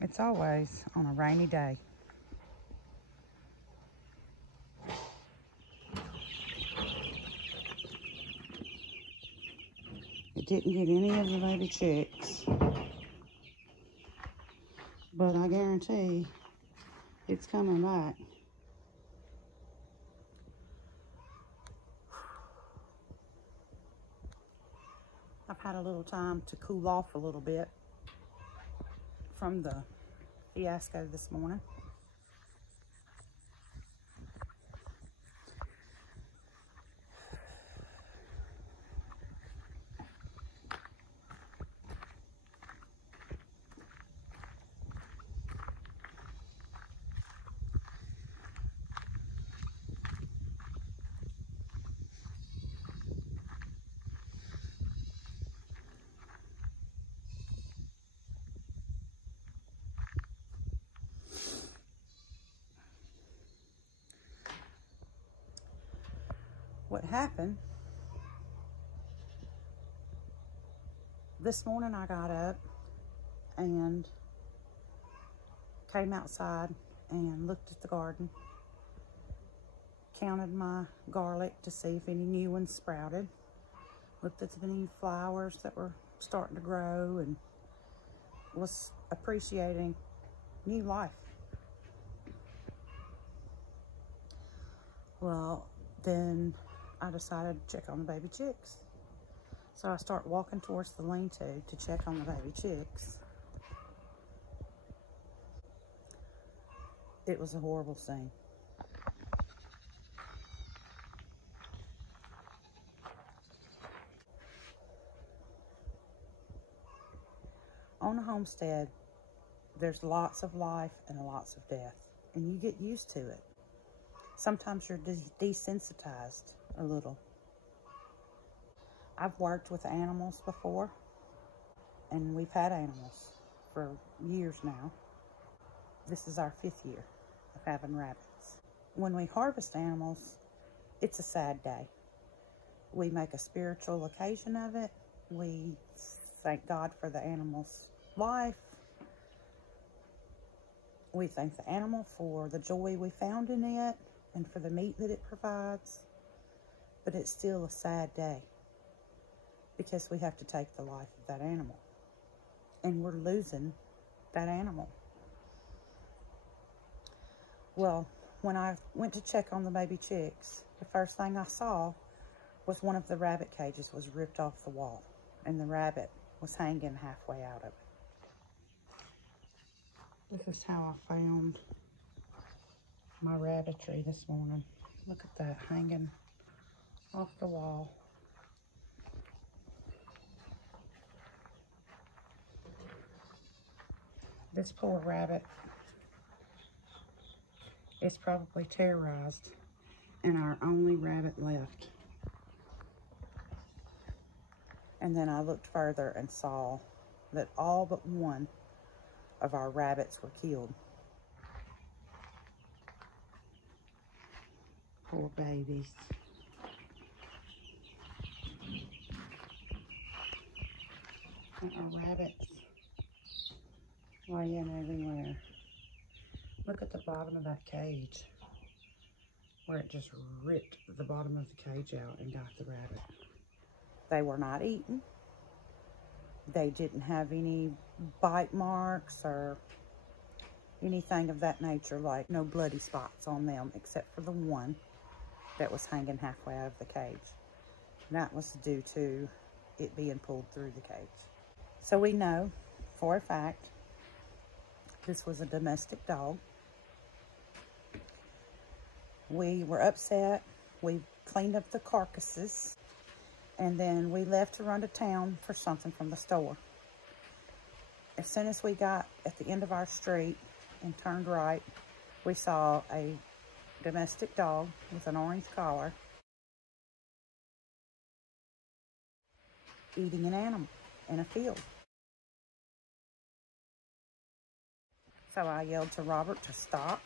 It's always on a rainy day. It didn't get any of the baby chicks, but I guarantee it's coming back. I've had a little time to cool off a little bit from the fiasco this morning. What happened this morning, I got up and came outside and looked at the garden, counted my garlic to see if any new ones sprouted, looked at the new flowers that were starting to grow, and was appreciating new life. Well, then I decided to check on the baby chicks. So I start walking towards the lean-to to check on the baby chicks. It was a horrible scene. On a homestead, there's lots of life and lots of death, and you get used to it. Sometimes you're desensitized a little. I've worked with animals before, and we've had animals for years now. This is our 5th year of having rabbits. When we harvest animals, it's a sad day. We make a spiritual occasion of it. We thank God for the animal's life. We thank the animal for the joy we found in it and for the meat that it provides. But it's still a sad day because we have to take the life of that animal. And we're losing that animal. Well, when I went to check on the baby chicks, the first thing I saw was one of the rabbit cages was ripped off the wall, and the rabbit was hanging halfway out of it. This is how I found my rabbitry this morning. Look at that, hanging off the wall. This poor rabbit is probably terrorized and our only rabbit left. And then I looked further and saw that all but one of our rabbits were killed. Poor babies. And our rabbits laying everywhere. Look at the bottom of that cage, where it just ripped the bottom of the cage out and got the rabbit. They were not eaten. They didn't have any bite marks or anything of that nature, like no bloody spots on them, except for the one that was hanging halfway out of the cage. That was due to it being pulled through the cage. So we know for a fact this was a domestic dog. We were upset. We cleaned up the carcasses, and then we left to run to town for something from the store. As soon as we got at the end of our street and turned right, we saw a domestic dog with an orange collar eating an animal in a field. So I yelled to Robert to stop.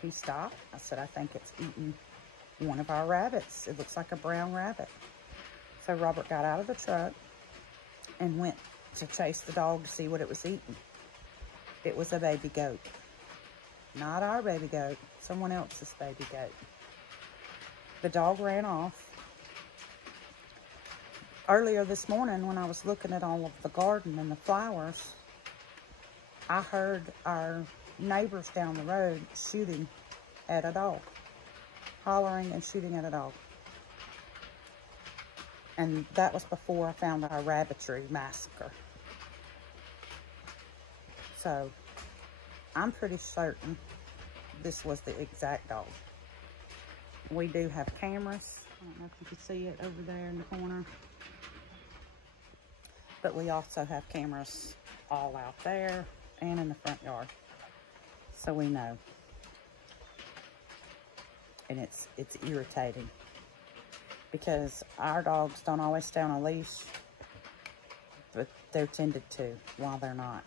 He stopped. I said, I think it's eating one of our rabbits. It looks like a brown rabbit. So Robert got out of the truck and went to chase the dog to see what it was eating. It was a baby goat. Not our baby goat, someone else's baby goat. The dog ran off. Earlier this morning when I was looking at all of the garden and the flowers, I heard our neighbors down the road shooting at a dog. Hollering and shooting at a dog. And that was before I found our rabbitry massacre. So, I'm pretty certain this was the exact dog. We do have cameras. I don't know if you can see it over there in the corner. But we also have cameras all out there and in the front yard. So we know. And it's irritating. Because our dogs don't always stay on a leash. But they're tended to while they're not.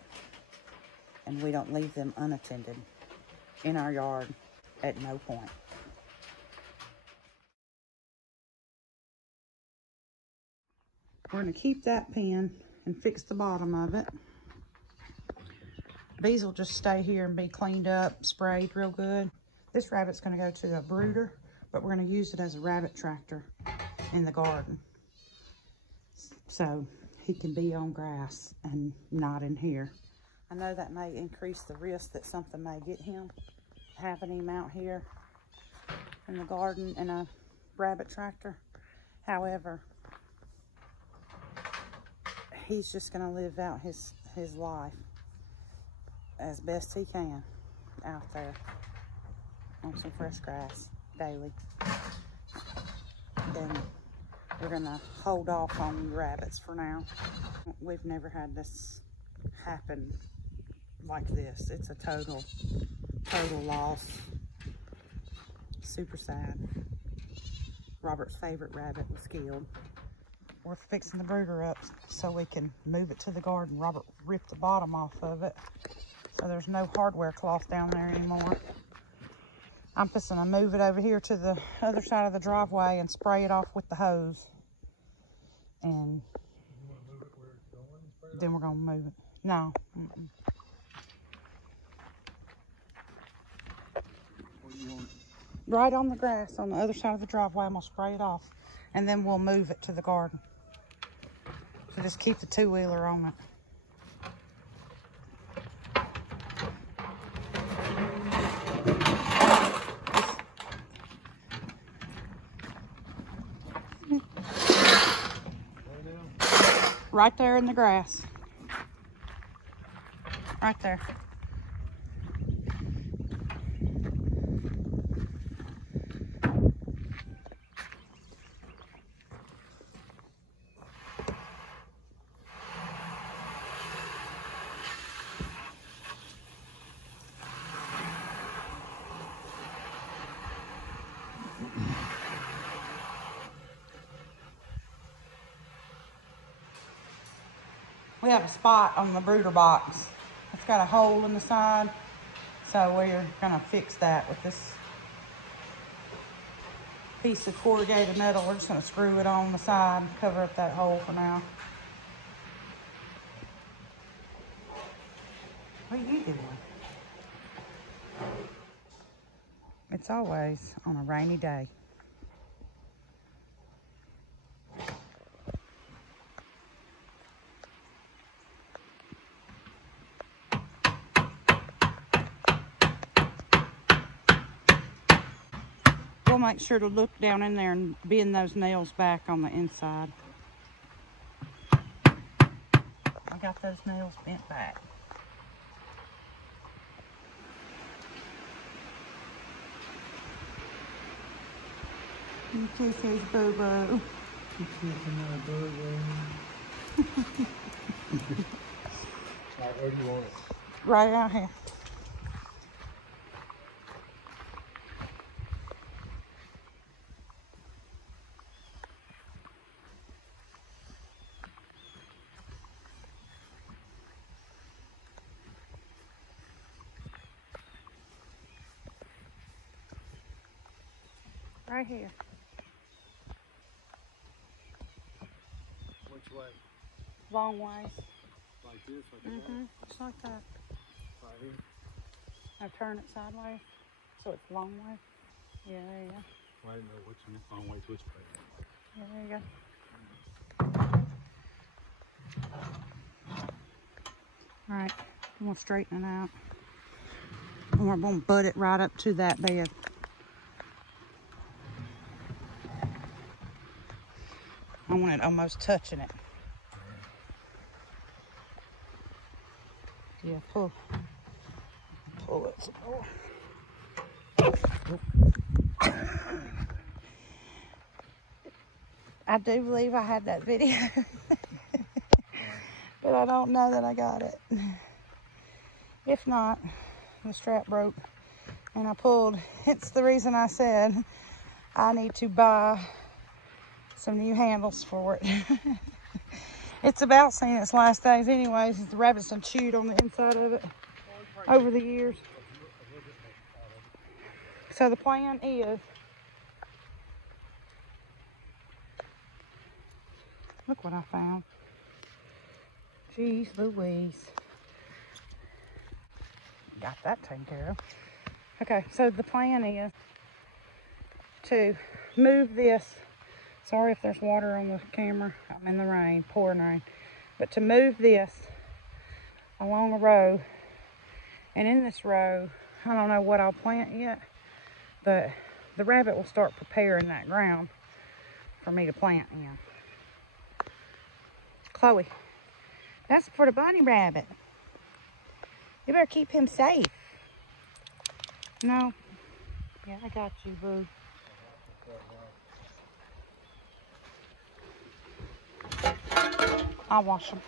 And we don't leave them unattended in our yard at no point. We're going to keep that pen and fix the bottom of it. These will just stay here and be cleaned up, sprayed real good. This rabbit's going to go to a brooder, but we're going to use it as a rabbit tractor in the garden. So he can be on grass and not in here. I know that may increase the risk that something may get him, having him out here in the garden in a rabbit tractor. However, he's just going to live out his life as best he can out there on some fresh grass daily. And we're going to hold off on rabbits for now. We've never had this happen like this. It's a total loss. Super sad. Robert's favorite rabbit was killed. We're fixing the brooder up so we can move it to the garden. Robert ripped the bottom off of it, so there's no hardware cloth down there anymore. I'm just gonna move it over here to the other side of the driveway and spray it off with the hose. And then we're gonna move it. No. Right on the grass on the other side of the driveway. I'm gonna spray it off, and then we'll move it to the garden. So just keep the two-wheeler on it. Right there in the grass. Right there. We have a spot on the brooder box. It's got a hole in the side. So we're gonna fix that with this piece of corrugated metal. We're just gonna screw it on the side and cover up that hole for now. What are you doing? It's always on a rainy day. We'll make sure to look down in there and bend those nails back on the inside. I got those nails bent back. You kiss his boo-boo. You kissing my boo-boo. Alright, where do you want it? Right out here. Right here. Which way? Long ways. Like this? Like that? Just like that. Right Now turn it sideways so it's long way. Yeah, there you go. Well, I didn't know which long way to which way. Yeah, there you go. All right, I'm gonna straighten it out. And we're gonna butt it right up to that bed. I want it almost touching it. Yeah, pull it some more. I do believe I had that video, but I don't know that I got it. If not, the strap broke and I pulled. It's the reason I said I need to buy some new handles for it. It's about seen its last days anyways. The rabbits done chewed on the inside of it over the years. So the plan is, look what I found. Jeez Louise. Got that taken care of. Okay, so the plan is to move this. Sorry if there's water on the camera. I'm in the rain, pouring rain. But to move this along a row, and in this row, I don't know what I'll plant yet, but the rabbit will start preparing that ground for me to plant in. Chloe, that's for the bunny rabbit. You better keep him safe. No. Yeah, I got you, boo. I'll wash him.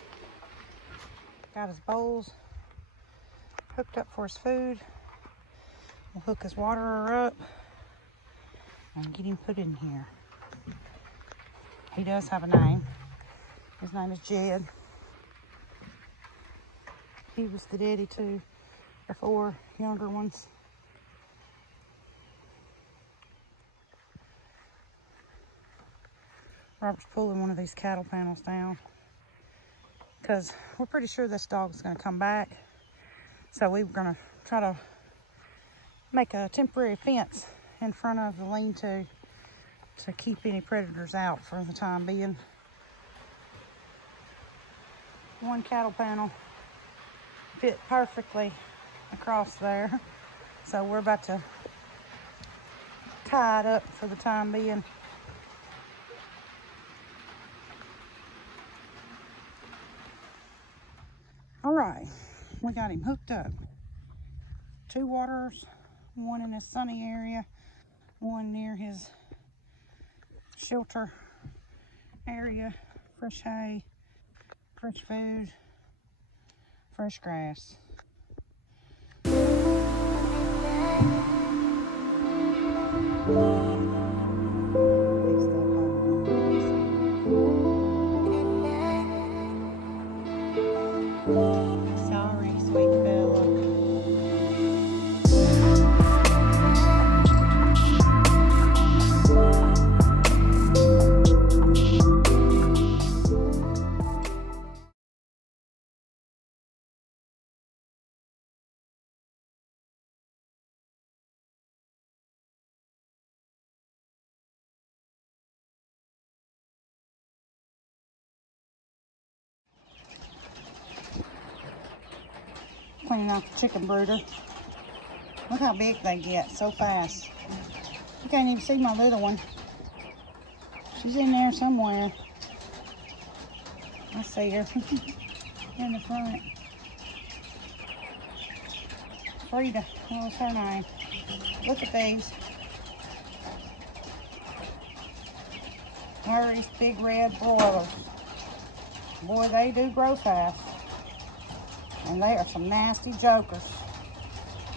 Got his bowls hooked up for his food. We'll hook his waterer up and get him put in here. He does have a name. His name is Jed. He was the daddy to the 4 younger ones. Robert's pulling one of these cattle panels down because we're pretty sure this dog's going to come back. So we were going to try to make a temporary fence in front of the lean-to to keep any predators out for the time being. One cattle panel fit perfectly across there. So we're about to tie it up for the time being. All right, we got him hooked up. 2 waterers, one in his sunny area, one near his shelter area. Fresh hay, fresh food, fresh grass. Sorry, sweet fella. Cleaning out the chicken brooder. Look how big they get so fast. You can't even see my little one. She's in there somewhere. I see her in the front. Frida, what's her name? Look at these. Murray's big red broilers. Boy, they do grow fast. And they are some nasty jokers.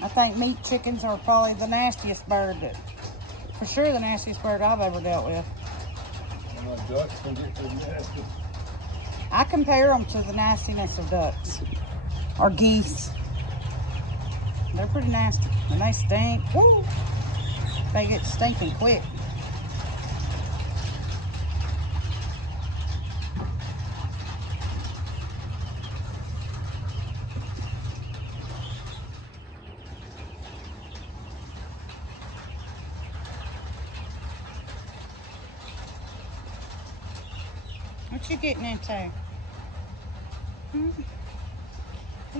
I think meat chickens are probably the nastiest bird, but for sure the nastiest bird I've ever dealt with. Ducks can get pretty nasty. I compare them to the nastiness of ducks or geese. They're pretty nasty and they stink. Woo! They get stinking quick. What you getting into? You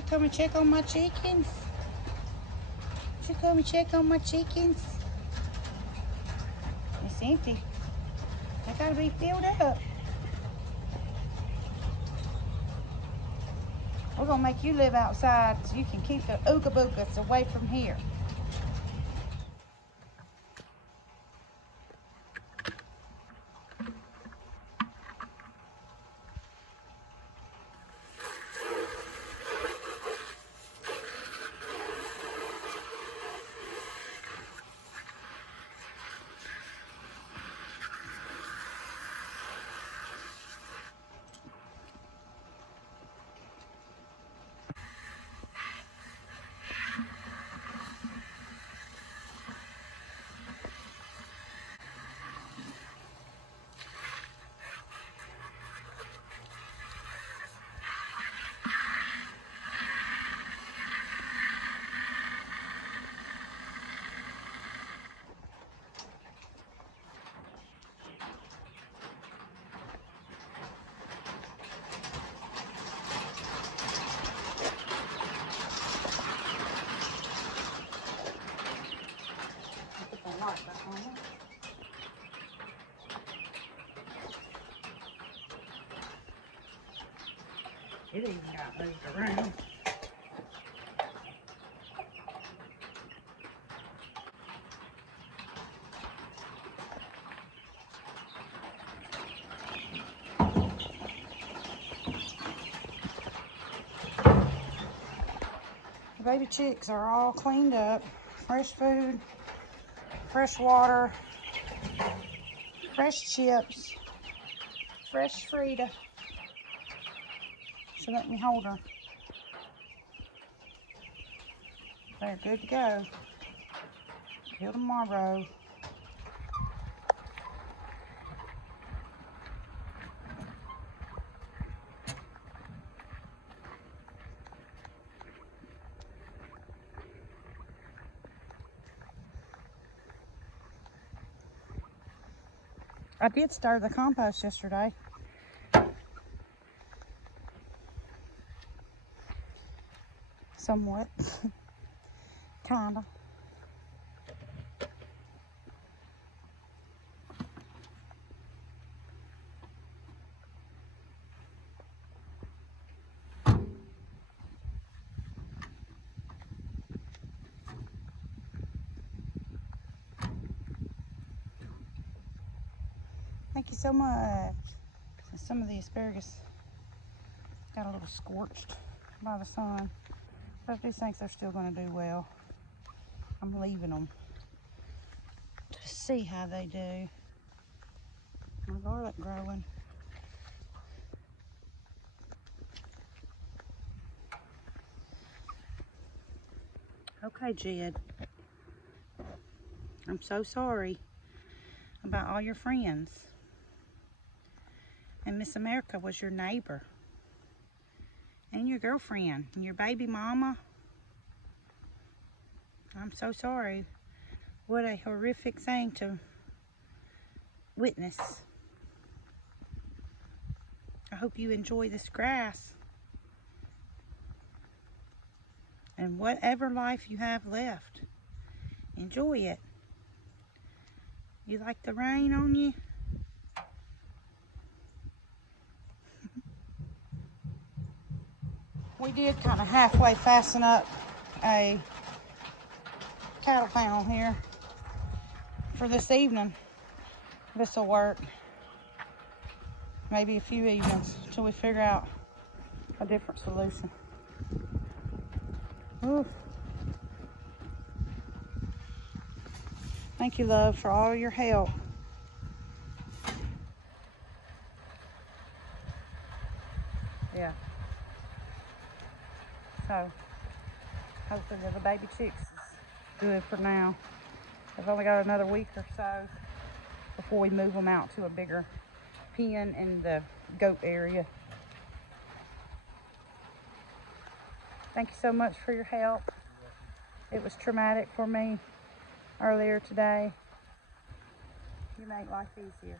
come and check on my chickens? You come and check on my chickens? It's empty. They gotta be filled up. We're gonna make you live outside so you can keep the ooga boogas away from here. It even got moved around. The baby chicks are all cleaned up. Fresh food, fresh water, fresh chips, fresh Frida. So let me hold her. They're good to go. Till tomorrow. I did stir the compost yesterday. Somewhat. Kinda. Thank you so much. Some of the asparagus got a little scorched by the sun, but I do think they're still going to do well. I'm leaving them to see how they do. My garlic growing. Okay, Jed. I'm so sorry about all your friends. And Miss America was your neighbor. And your girlfriend. And your baby mama. I'm so sorry. What a horrific thing to witness. I hope you enjoy this grass. And whatever life you have left, enjoy it. You like the rain on you? We did kind of halfway fasten up a cattle panel here for this evening. This will work. Maybe a few evenings until we figure out a different solution. Ooh. Thank you, love, for all your help. Yeah. So, hopefully the baby chicks is good for now. I've only got another week or so before we move them out to a bigger pen in the goat area. Thank you so much for your help. It was traumatic for me earlier today. You make life easier.